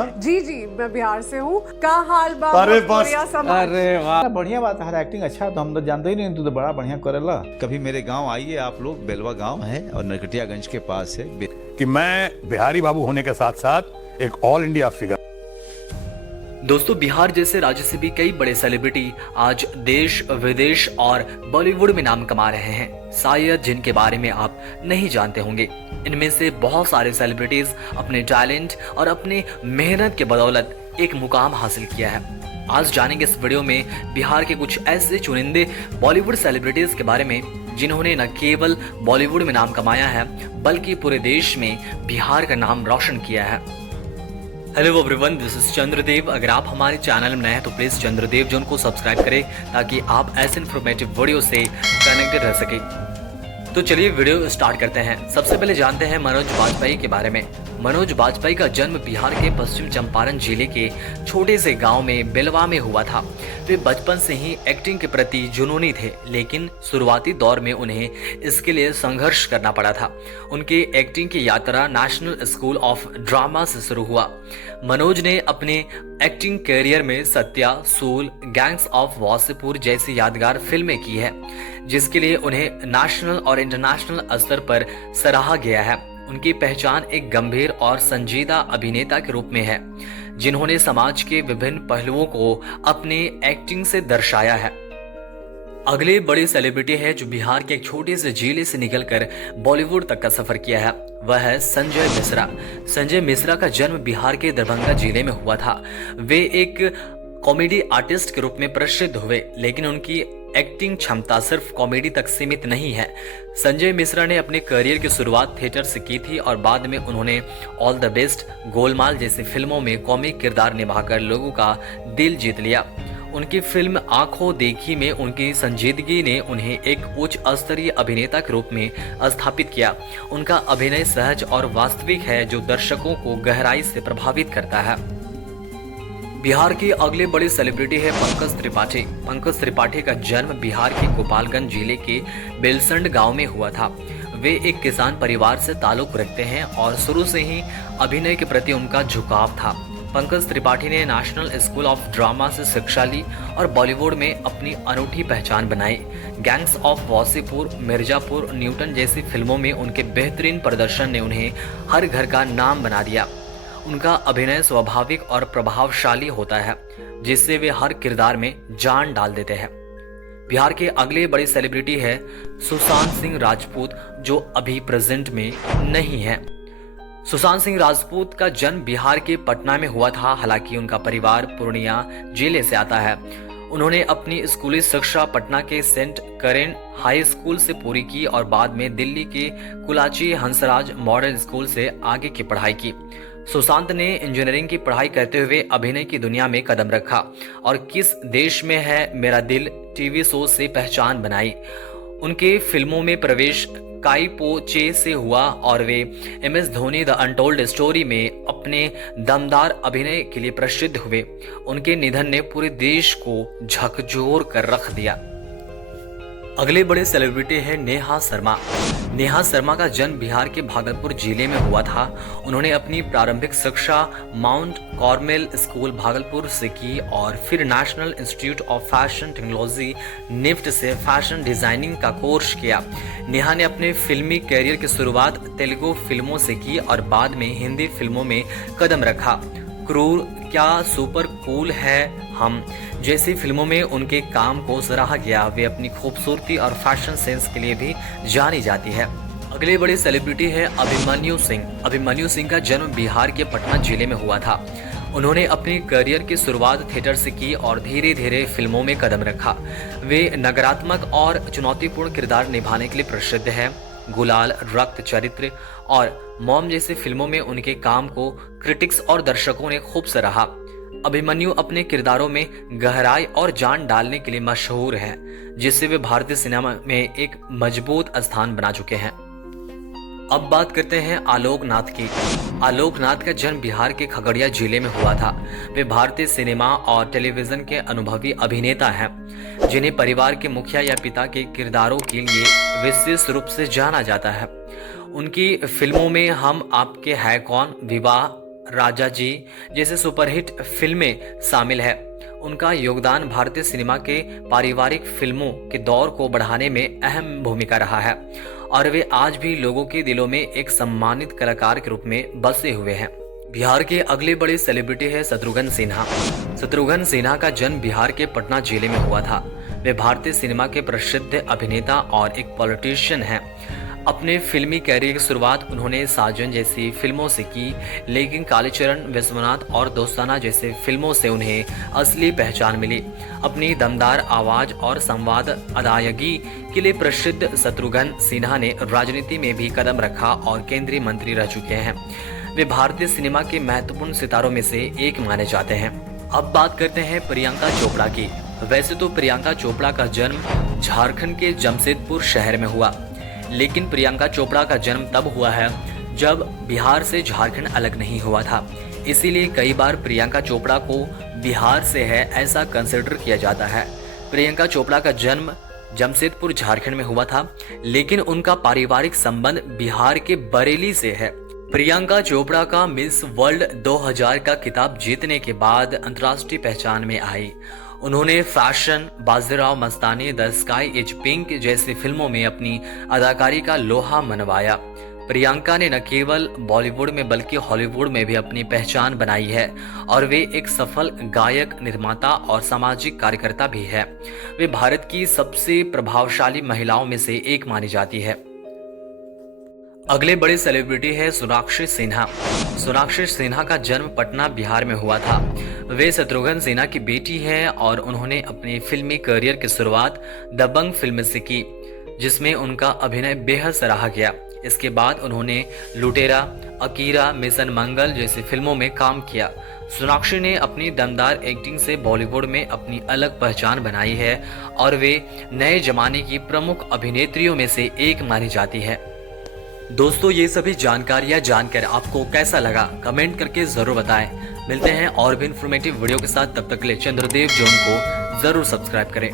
ना? जी जी, मैं बिहार से हूँ। का हाल बा? अरे बस। भोजपुरिया समाज। अरे वाह, बढ़िया बात है। हर एक्टिंग अच्छा है तो हम तो जानते ही नहीं, तू तो बड़ा बढ़िया करेला। कभी मेरे गांव आइए आप लोग। बेलवा गांव है और नरकटियागंज के पास है। कि मैं बिहारी बाबू होने के साथ साथ एक ऑल इंडिया फिगर। दोस्तों, बिहार जैसे राज्य से भी कई बड़े सेलिब्रिटी आज देश विदेश और बॉलीवुड में नाम कमा रहे हैं, शायद जिनके बारे में आप नहीं जानते होंगे। इनमें से बहुत सारे सेलिब्रिटीज अपने टैलेंट और अपने मेहनत के बदौलत एक मुकाम हासिल किया है। आज जानेंगे इस वीडियो में बिहार के कुछ ऐसे चुनिंदे बॉलीवुड सेलिब्रिटीज के बारे में जिन्होंने न केवल बॉलीवुड में नाम कमाया है बल्कि पूरे देश में बिहार का नाम रोशन किया है। Hello everyone, this is Chandradev. अगर आप हमारे चैनल में नए हैं तो प्लीज चंद्रदेव जोन को सब्सक्राइब करें ताकि आप ऐसे इन्फॉर्मेटिव वीडियो से कनेक्टेड रह सके। तो चलिए वीडियो स्टार्ट करते हैं। सबसे पहले जानते हैं मनोज बाजपेयी के बारे में। मनोज बाजपेयी का जन्म बिहार के पश्चिम चंपारण जिले के छोटे से गांव में बेलवा में हुआ था। वे बचपन से ही एक्टिंग के प्रति जुनूनी थे, लेकिन शुरुआती दौर में उन्हें इसके लिए संघर्ष करना पड़ा था। उनकी एक्टिंग की यात्रा नेशनल स्कूल ऑफ ड्रामा से शुरू हुआ। मनोज ने अपने एक्टिंग करियर में सत्या, सूल, गैंग्स ऑफ वासेपुर जैसी यादगार फिल्में की है, जिसके लिए उन्हें नेशनल और इंटरनेशनल स्तर पर सराहा गया है। उनकी पहचान एक गंभीर और संजीदा अभिनेता के रूप में है, जिन्होंने समाज के विभिन्न पहलुओं को अपने एक्टिंग से दर्शाया है। अगले बड़े सेलिब्रिटी है जो बिहार के एक छोटे से जिले से निकलकर बॉलीवुड तक का सफर किया है, वह है संजय मिश्रा। संजय मिश्रा का जन्म बिहार के दरभंगा जिले में हुआ था। वे एक कॉमेडी आर्टिस्ट के रूप में प्रसिद्ध हुए, लेकिन उनकी एक्टिंग क्षमता सिर्फ कॉमेडी तक सीमित नहीं है। संजय मिश्रा ने अपने करियर की शुरुआत थिएटर से की थी और बाद में उन्होंने ऑल द बेस्ट, गोलमाल जैसी फिल्मों में कॉमिक किरदार निभाकर लोगों का दिल जीत लिया। उनकी फिल्म आंखों देखी में उनकी संजीदगी ने उन्हें एक उच्च स्तरीय अभिनेता के रूप में स्थापित किया। उनका अभिनय सहज और वास्तविक है, जो दर्शकों को गहराई से प्रभावित करता है। बिहार के अगले बड़े सेलिब्रिटी है पंकज त्रिपाठी। पंकज त्रिपाठी का जन्म बिहार के गोपालगंज जिले के बेलसंड गांव में हुआ था। वे एक किसान परिवार से ताल्लुक रखते हैं और शुरू से ही अभिनय के प्रति उनका झुकाव था। पंकज त्रिपाठी ने नेशनल स्कूल ऑफ ड्रामा से शिक्षा ली और बॉलीवुड में अपनी अनूठी पहचान बनाई। Gangs of Wasseypur, Mirzapur, Newton जैसी फिल्मों में उनके बेहतरीन प्रदर्शन ने उन्हें हर घर का नाम बना दिया। उनका अभिनय स्वाभाविक और प्रभावशाली होता है, जिससे वे हर किरदार में जान डाल देते हैं। बिहार के अगले बड़े सेलिब्रिटी है सुशांत सिंह राजपूत, जो अभी प्रेजेंट में नहीं है। सुशांत सिंह राजपूत का जन्म बिहार के पटना में हुआ था। हालांकि उनका परिवार पूर्णिया जिले से आता है। उन्होंने अपनी स्कूली शिक्षा पटना के सेंट करेन हाई स्कूल से पूरी की और बाद में दिल्ली के कुलाची हंसराज मॉडल स्कूल से आगे की पढ़ाई की। सुशांत ने इंजीनियरिंग की पढ़ाई करते हुए अभिनय की दुनिया में कदम रखा और किस देश में है मेरा दिल टीवी शो से पहचान बनाई। उनके फिल्मों में प्रवेश काई पो चे से हुआ और वे MS Dhoni the untold story में अपने दमदार अभिनय के लिए प्रसिद्ध हुए। उनके निधन ने पूरे देश को झकझोर कर रख दिया। अगले बड़े सेलिब्रिटी है नेहा शर्मा। नेहा शर्मा का जन्म बिहार के भागलपुर जिले में हुआ था। उन्होंने अपनी प्रारंभिक शिक्षा माउंट कार्मेल स्कूल भागलपुर से की और फिर national institute of fashion technology NIFT से फैशन डिजाइनिंग का कोर्स किया। नेहा ने अपने फिल्मी करियर की शुरुआत तेलुगु फिल्मों से की और बाद में हिंदी फिल्मों में कदम रखा। क्रूर, क्या सुपर कूल है हम जैसी फिल्मों में उनके काम को सराहा गया। वे अपनी खूबसूरती और फैशन सेंस के लिए भी जानी जाती है। अगले बड़े सेलिब्रिटी है अभिमन्यु सिंह। अभिमन्यु सिंह का जन्म बिहार के पटना जिले में हुआ था। उन्होंने अपने करियर की शुरुआत थिएटर से की और धीरे धीरे फिल्मों में कदम रखा। वे नकारात्मक और चुनौतीपूर्ण किरदार निभाने के लिए प्रसिद्ध है। गुलाल, रक्त चरित्र और मॉम जैसी फिल्मों में उनके काम को क्रिटिक्स और दर्शकों ने खूब सराहा। अभिमन्यु अपने किरदारों में गहराई और जान डालने के लिए मशहूर हैं, जिससे वे भारतीय सिनेमा में एक मजबूत स्थान बना चुके हैं। अब बात करते हैं आलोक नाथ की। आलोक नाथ का जन्म बिहार के खगड़िया जिले में हुआ था। वे भारतीय सिनेमा और टेलीविजन के अनुभवी अभिनेता हैं, जिन्हें परिवार के मुखिया या पिता के किरदारों के लिए विशेष रूप से जाना जाता है। उनकी फिल्मों में हम आपके है कौन, विवाह, राजा जी जैसे सुपरहिट फिल्में शामिल है। उनका योगदान भारतीय सिनेमा के पारिवारिक फिल्मों के दौर को बढ़ाने में अहम भूमिका रहा है और वे आज भी लोगों के दिलों में एक सम्मानित कलाकार के रूप में बसे हुए हैं। बिहार के अगले बड़े सेलिब्रिटी है शत्रुघ्न सिन्हा। शत्रुघ्न सिन्हा का जन्म बिहार के पटना जिले में हुआ था। वे भारतीय सिनेमा के प्रसिद्ध अभिनेता और एक पॉलिटिशियन हैं। अपने फिल्मी कैरियर की शुरुआत उन्होंने साजन जैसी फिल्मों से की, लेकिन कालीचरण, विश्वनाथ और दोस्ताना जैसे फिल्मों से उन्हें असली पहचान मिली। अपनी दमदार आवाज और संवाद अदायगी के लिए प्रसिद्ध शत्रुघ्न सिन्हा ने राजनीति में भी कदम रखा और केंद्रीय मंत्री रह चुके हैं। वे भारतीय सिनेमा के महत्वपूर्ण सितारों में से एक माने जाते हैं। अब बात करते हैं प्रियंका चोपड़ा की। वैसे तो प्रियंका चोपड़ा का जन्म झारखंड के जमशेदपुर शहर में हुआ, लेकिन प्रियंका चोपड़ा का जन्म तब हुआ है जब बिहार से झारखंड अलग नहीं हुआ था। इसीलिए कई बार प्रियंका चोपड़ा को बिहार से है ऐसा कंसिडर किया जाता है। प्रियंका चोपड़ा का जन्म जमशेदपुर झारखंड में हुआ था, लेकिन उनका पारिवारिक संबंध बिहार के बरेली से है। प्रियंका चोपड़ा का मिस वर्ल्ड 2000 का खिताब जीतने के बाद अंतर्राष्ट्रीय पहचान में आई। उन्होंने fashion, Bajirao Mastani, the sky is pink जैसी फिल्मों में अपनी अदाकारी का लोहा मनवाया। प्रियंका ने न केवल बॉलीवुड में बल्कि हॉलीवुड में भी अपनी पहचान बनाई है और वे एक सफल गायक, निर्माता और सामाजिक कार्यकर्ता भी है। वे भारत की सबसे प्रभावशाली महिलाओं में से एक मानी जाती है। अगले बड़े सेलिब्रिटी है सोनाक्षी सिन्हा। सोनाक्षी सिन्हा का जन्म पटना, बिहार में हुआ था। वे शत्रुघ्न सिन्हा की बेटी हैं और उन्होंने अपनी फिल्मी करियर की शुरुआत दबंग फिल्म से की, जिसमें उनका अभिनय बेहद सराहा गया। इसके बाद उन्होंने लुटेरा, अकीरा, मिशन मंगल जैसी फिल्मों में काम किया। सोनाक्षी ने अपनी दमदार एक्टिंग से बॉलीवुड में अपनी अलग पहचान बनाई है और वे नए जमाने की प्रमुख अभिनेत्रियों में से एक मानी जाती है। दोस्तों, ये सभी जानकारियां जानकर आपको कैसा लगा कमेंट करके जरूर बताएं। मिलते हैं और भी इन्फॉर्मेटिव वीडियो के साथ, तब तक के लिए चंद्रदेव जोन को जरूर सब्सक्राइब करें।